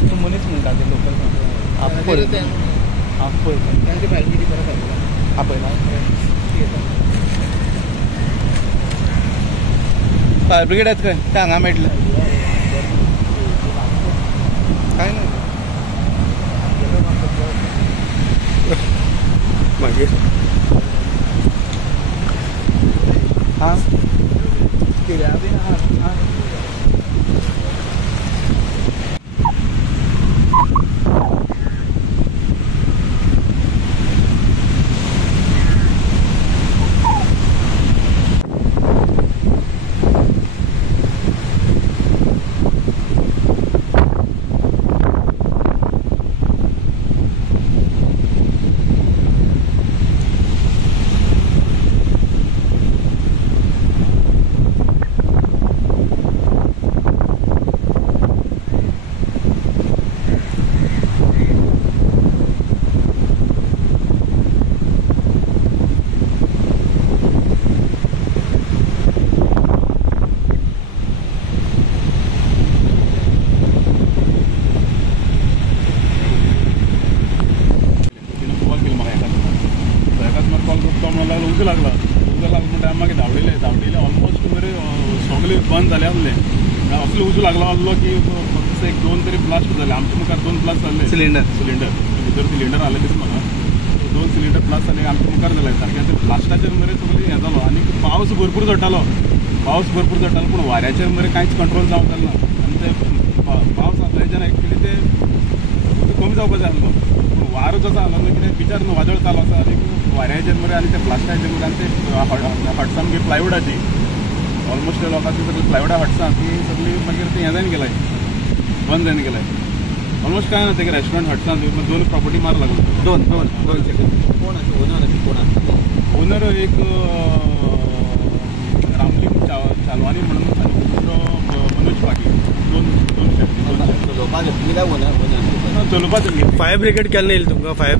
तो मनीस म्हणटा ते लोकल आपय आपय तांचे भायर कितें परत आपय फायर ब्रिगेड आहेत काय ते हांगा मेळटले काय नाही मागीर हां कित्याक बीन आहा उजो लागला टायम मागीर धांवडिले ऑलमोस्ट मरे सगळे बंद जाले आसले असले उजो लागलो आसलो की फक्त एक दोन तरी ब्लास्ट जाले आमच्या मुखार 2 ब्लास्ट जाल्ले सिलिंडर भितर सिलिंडर आले दिसता म्हाका 2 सिलिंडर ब्लास्ट जाले आमच्या मुखार जाले सारकें ब्लास्टाचेर मरे सगळें हें जालो आनी पावस भरपूर झडटालो पूण वाऱ्याचेर मरे कांयच कंट्रोल जावंक ना आनी ते पावस आसल्याच्यान एक्चुली ते कमी जावपाक जाय आसलो पूण वारो जसो आसलो कितें बिचार वादळ चालू आसा आनी वाऱ्याचेर मरे आनी ते ब्लास्टाचेर मरे आनी ते हट्स आमगे प्लायवुडाची ऑलमोस्ट लोकांची सगळी प्लायवुडा हट्सां ती सगळी मागीर ते हें जावन गेलाय बंद जावन गेलाय ऑलमोस्ट काय ना ते रेस्टॉरंट हट्सां 2 प्रॉपर्टी मार लागलो दोन ओनर एक रामलिंग चालवानी म्हणून आनी दुसरो मनोज पाटील दोन चलोवपाक फायर ब्रिगेड केन्ना येयली तुमकां फायर